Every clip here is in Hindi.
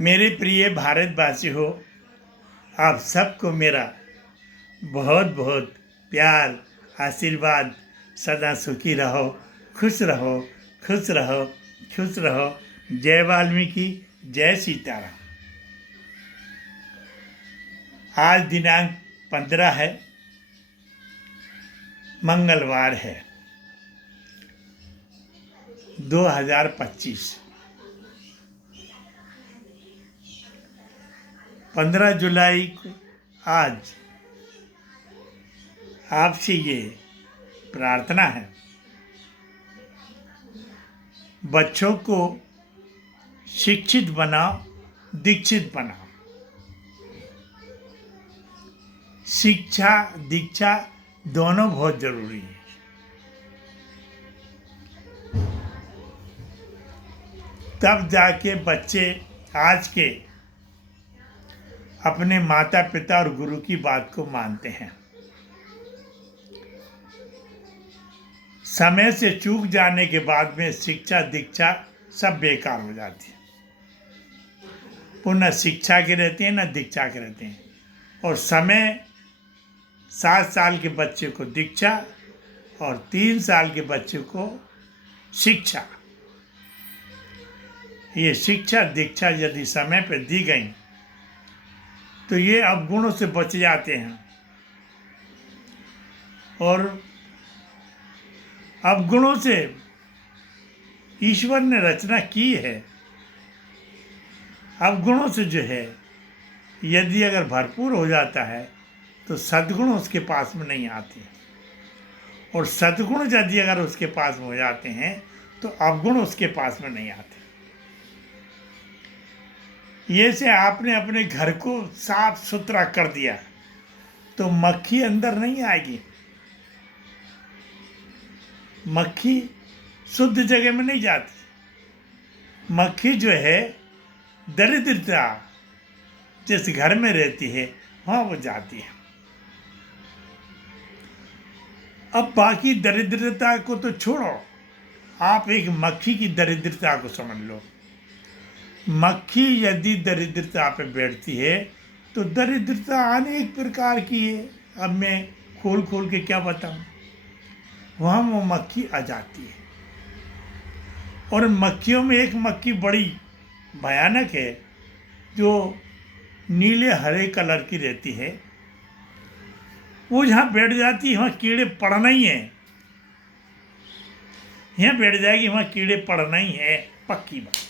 मेरे प्रिय भारतवासी हो, आप सबको मेरा बहुत बहुत प्यार, आशीर्वाद। सदा सुखी रहो, खुश रहो, खुश रहो, खुश रहो। जय वाल्मीकि, जय सीताराम। आज दिनांक 15 है, मंगलवार है, 2025। 15 जुलाई को आज आपसे ये प्रार्थना है, बच्चों को शिक्षित बनाओ, दीक्षित बनाओ। शिक्षा दीक्षा दोनों बहुत जरूरी है। तब जाके बच्चे आज के अपने माता पिता और गुरु की बात को मानते हैं। समय से चूक जाने के बाद में शिक्षा दीक्षा सब बेकार हो जाती है। पुनः शिक्षा के रहते हैं, न दीक्षा के रहते हैं। और समय 7 साल के बच्चे को दीक्षा और 3 साल के बच्चे को शिक्षा। ये शिक्षा दीक्षा यदि समय पर दी गई तो ये अवगुणों से बच जाते हैं। और अवगुणों से ईश्वर ने रचना की है। अवगुणों से जो है यदि अगर भरपूर हो जाता है तो सद्गुण उसके पास में नहीं आते, और सद्गुण यदि अगर उसके पास में हो जाते हैं तो अवगुण उसके पास में नहीं आते। ये से आपने अपने घर को साफ सुथरा कर दिया तो मक्खी अंदर नहीं आएगी। मक्खी शुद्ध जगह में नहीं जाती। मक्खी जो है दरिद्रता जिस घर में रहती है वहाँ वो जाती है। अब बाकी दरिद्रता को तो छोड़ो, आप एक मक्खी की दरिद्रता को समझ लो। मक्खी यदि दरिद्रता पे बैठती है तो दरिद्रता अनेक प्रकार की है। अब मैं खोल खोल के क्या बताऊं। वहाँ वो मक्खी आ जाती है। और मक्खियों में एक मक्खी बड़ी भयानक है जो नीले हरे कलर की रहती है। वो जहाँ बैठ जाती है वहाँ कीड़े पड़ना ही है। यहाँ बैठ जाएगी वहाँ कीड़े पड़ना ही है, पक्की बात।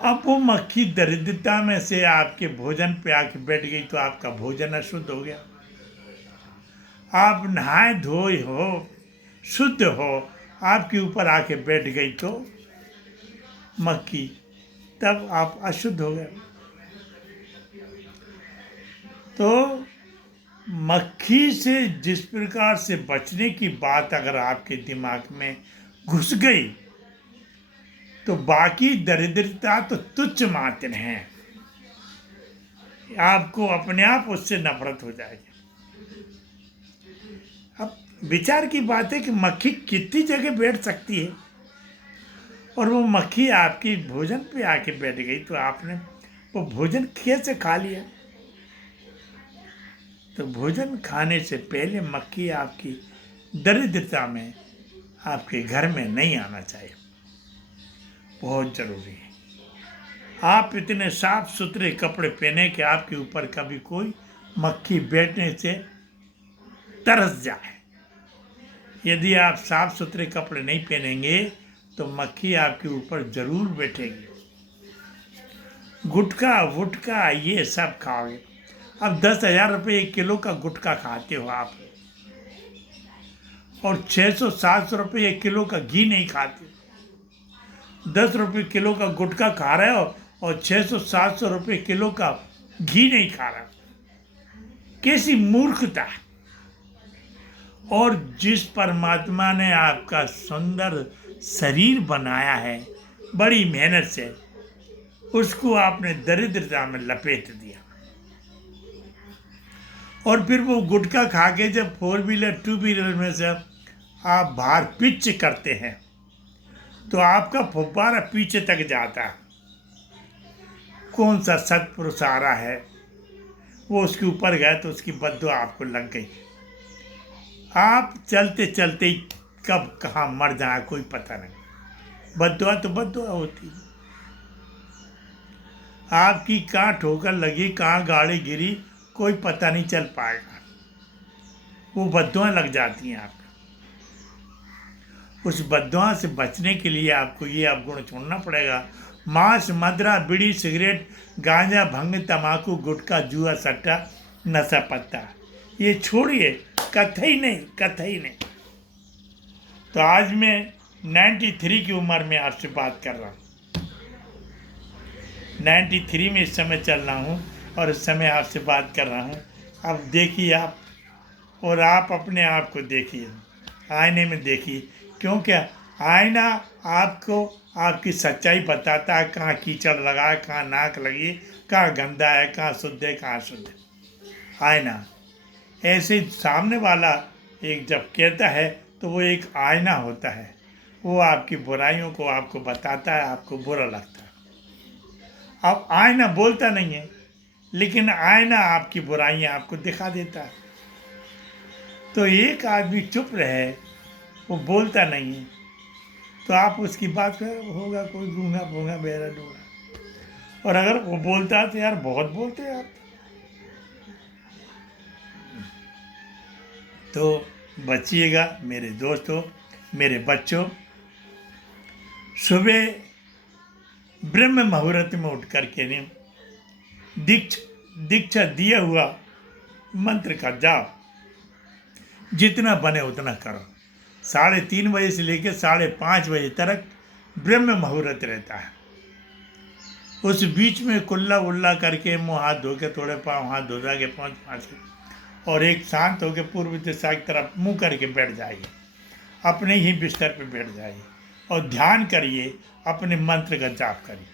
अब वो मक्खी दरिद्रता में से आपके भोजन पे आके बैठ गई तो आपका भोजन अशुद्ध हो गया। आप नहाए धोए हो, शुद्ध हो, आपके ऊपर आके बैठ गई तो मक्खी, तब आप अशुद्ध हो गए। तो मक्खी से जिस प्रकार से बचने की बात अगर आपके दिमाग में घुस गई तो बाकी दरिद्रता तो तुच्छ मात्र है। आपको अपने आप उससे नफरत हो जाएगी। अब विचार की बात है कि मक्खी कितनी जगह बैठ सकती है, और वो मक्खी आपकी भोजन पे आके बैठ गई तो आपने वो भोजन कैसे खा लिया। तो भोजन खाने से पहले मक्खी आपकी दरिद्रता में आपके घर में नहीं आना चाहिए। बहुत जरूरी है। आप इतने साफ सुथरे कपड़े पहने कि आपके ऊपर कभी कोई मक्खी बैठने से तरस जाए। यदि आप साफ सुथरे कपड़े नहीं पहनेंगे तो मक्खी आपके ऊपर जरूर बैठेगी। गुटखा वुटखा ये सब खाओगे। अब 10,000 रुपये 1 किलो का गुटखा खाते हो आप, और 600-700 रुपये 1 किलो का घी नहीं खाते। 10 रुपये किलो का गुटखा खा रहे हो और 600-700 रुपये किलो का घी नहीं खा रहे हो। कैसी मूर्खता। और जिस परमात्मा ने आपका सुंदर शरीर बनाया है बड़ी मेहनत से, उसको आपने दरिद्रता में लपेट दिया। और फिर वो गुटखा खा के जब 4 व्हीलर 2 व्हीलर में से आप बाहर पिच करते हैं तो आपका फुब्बारा पीछे तक जाता है। कौन सा सत्पुरुष आ रहा है, वो उसके ऊपर गया तो उसकी बद्दुआ आपको लग गई। आप चलते चलते ही कब कहाँ मर जाए कोई पता नहीं। बद्दुआ तो बद्दुआ होती है। आपकी कहाँ ठोकर लगी, कहाँ गाड़ी गिरी, कोई पता नहीं चल पाएगा। वो बद्दुआ लग जाती हैं आपको। उस बद्दुआ से बचने के लिए आपको ये अवगुण छोड़ना पड़ेगा। मांस, मदिरा, बीड़ी, सिगरेट, गांजा, भंग, तम्बाकू, गुटखा, जुआ, सट्टा, नशा पत्ता, ये छोड़िए, कतई नहीं, कतई नहीं। तो आज मैं 93 की उम्र में आपसे बात कर रहा हूँ। 93 में इस समय चल रहा हूँ और इस समय आपसे बात कर रहा हूँ। अब देखिए आप, और आप अपने आप को देखिए, आईने में देखिए, क्योंकि आईना आपको आपकी सच्चाई बताता है। कहाँ कीचड़ लगा है, कहाँ नाक लगी, कहाँ गंदा है, कहाँ शुद्ध है, कहाँ शुद्ध है। आईना ऐसे सामने वाला एक जब कहता है तो वो एक आईना होता है। वो आपकी बुराइयों को आपको बताता है, आपको बुरा लगता है। अब आईना बोलता नहीं है, लेकिन आईना आपकी बुराइयां आपको दिखा देता है। तो एक आदमी चुप रहे, वो बोलता नहीं है, तो आप उसकी बात कर, होगा कोई गूंगा भूंगा बहरा डूंगा। और अगर वो बोलता है तो यार बहुत बोलते हैं आप। तो बचिएगा मेरे दोस्तों, मेरे बच्चों। सुबह ब्रह्म मुहूर्त में उठ करके ने दीक्षा दिया हुआ मंत्र का जाप जितना बने उतना करो। 3:30 बजे से लेकर 5:30 बजे तक ब्रह्म मुहूर्त रहता है। उस बीच में कुल्ला उल्ला करके मुँह हाथ धो के, थोड़े पाँव हाथ धो के, पाँच और एक शांत होकर पूर्व दिशा की तरफ मुँह करके बैठ जाइए। अपने ही बिस्तर पे बैठ जाइए और ध्यान करिए, अपने मंत्र का जाप करिए।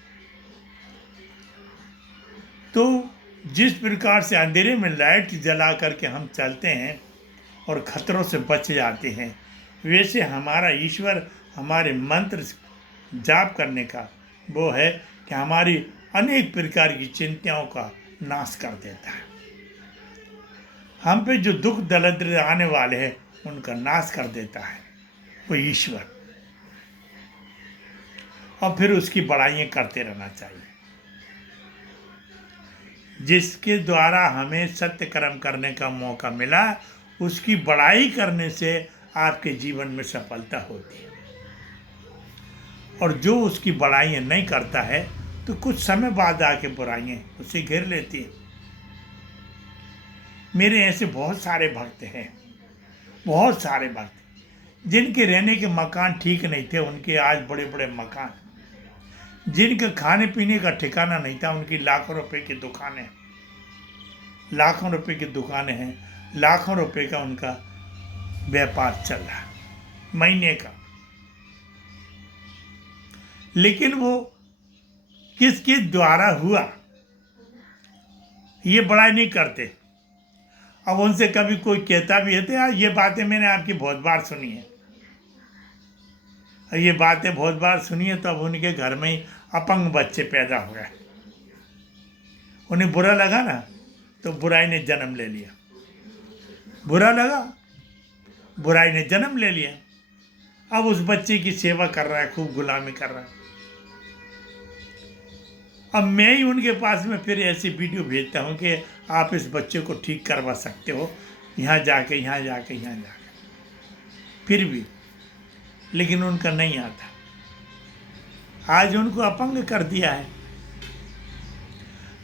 तो जिस प्रकार से अंधेरे में लाइट जला करके हम चलते हैं और खतरों से बच जाते हैं, वैसे हमारा ईश्वर हमारे मंत्र जाप करने का वो है कि हमारी अनेक प्रकार की चिंताओं का नाश कर देता है। हम पे जो दुख दरिद्र आने वाले हैं उनका नाश कर देता है वो ईश्वर। और फिर उसकी बड़ाइयाँ करते रहना चाहिए। जिसके द्वारा हमें सत्य कर्म करने का मौका मिला, उसकी बड़ाई करने से आपके जीवन में सफलता होती है। और जो उसकी बड़ाइयाँ नहीं करता है तो कुछ समय बाद आके बुराइयाँ उसे घेर लेती हैं। मेरे ऐसे बहुत सारे भक्त हैं, बहुत सारे भक्त जिनके रहने के मकान ठीक नहीं थे, उनके आज बड़े बड़े मकान। जिनके खाने पीने का ठिकाना नहीं था, उनकी लाखों रुपए की दुकानें, लाखों रुपए की दुकानें हैं, लाखों रुपए का उनका व्यापार चल रहा है महीने का। लेकिन वो किसके द्वारा हुआ ये बड़ाई नहीं करते। अब उनसे कभी कोई कहता भी है तो यार ये बातें मैंने आपकी बहुत बार सुनी है, ये बातें बहुत बार सुनी है। तो अब उनके घर में ही अपंग बच्चे पैदा हो गए। उन्हें बुरा लगा ना, तो बुराई ने जन्म ले लिया। बुरा लगा, बुराई ने जन्म ले लिया। अब उस बच्चे की सेवा कर रहा है, खूब गुलामी कर रहा है। अब मैं ही उनके पास में फिर ऐसी वीडियो भेजता हूँ कि आप इस बच्चे को ठीक करवा सकते हो, यहाँ जाके, यहाँ जाके, यहाँ जाके। फिर भी लेकिन उनका नहीं आता। आज उनको अपंग कर दिया है।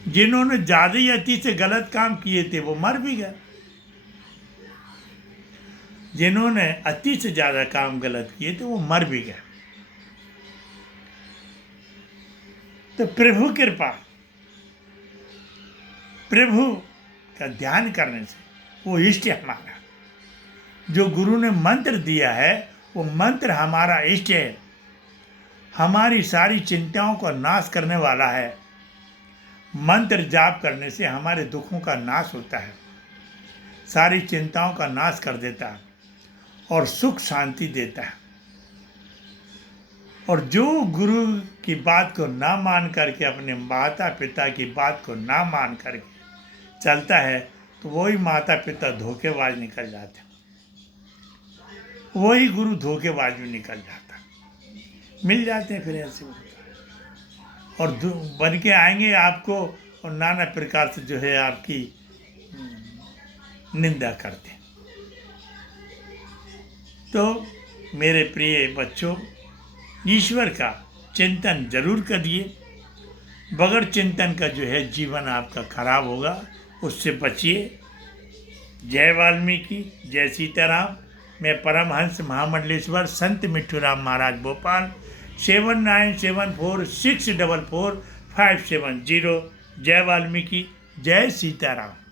जिन्होंने ज्यादा ही अति से गलत काम किए थे वो मर भी गए। जिन्होंने अति से ज्यादा काम गलत किए थे वो मर भी गए। तो प्रभु कृपा, प्रभु का ध्यान करने से वो इष्ट है हमारा। जो गुरु ने मंत्र दिया है वो मंत्र हमारा इष्ट है, हमारी सारी चिंताओं का नाश करने वाला है। मंत्र जाप करने से हमारे दुखों का नाश होता है, सारी चिंताओं का नाश कर देता है और सुख शांति देता है। और जो गुरु की बात को ना मान करके, अपने माता पिता की बात को ना मान करके चलता है, तो वही माता पिता धोखेबाज निकल जाते हैं, वही गुरु धोखेबाज भी निकल जाता है। मिल जाते हैं फिर ऐसे होता है। और बन के आएंगे आपको और नाना प्रकार से जो है आपकी निंदा करते हैं। तो मेरे प्रिय बच्चों, ईश्वर का चिंतन जरूर करिए। बगैर चिंतन का जो है जीवन आपका खराब होगा, उससे बचिए। जय वाल्मीकि, जय सीताराम। मैं परमहंस महामंडलेश्वर संत मिट्ठूराम महाराज भोपाल 7974644570। जय वाल्मीकि, जय सीताराम।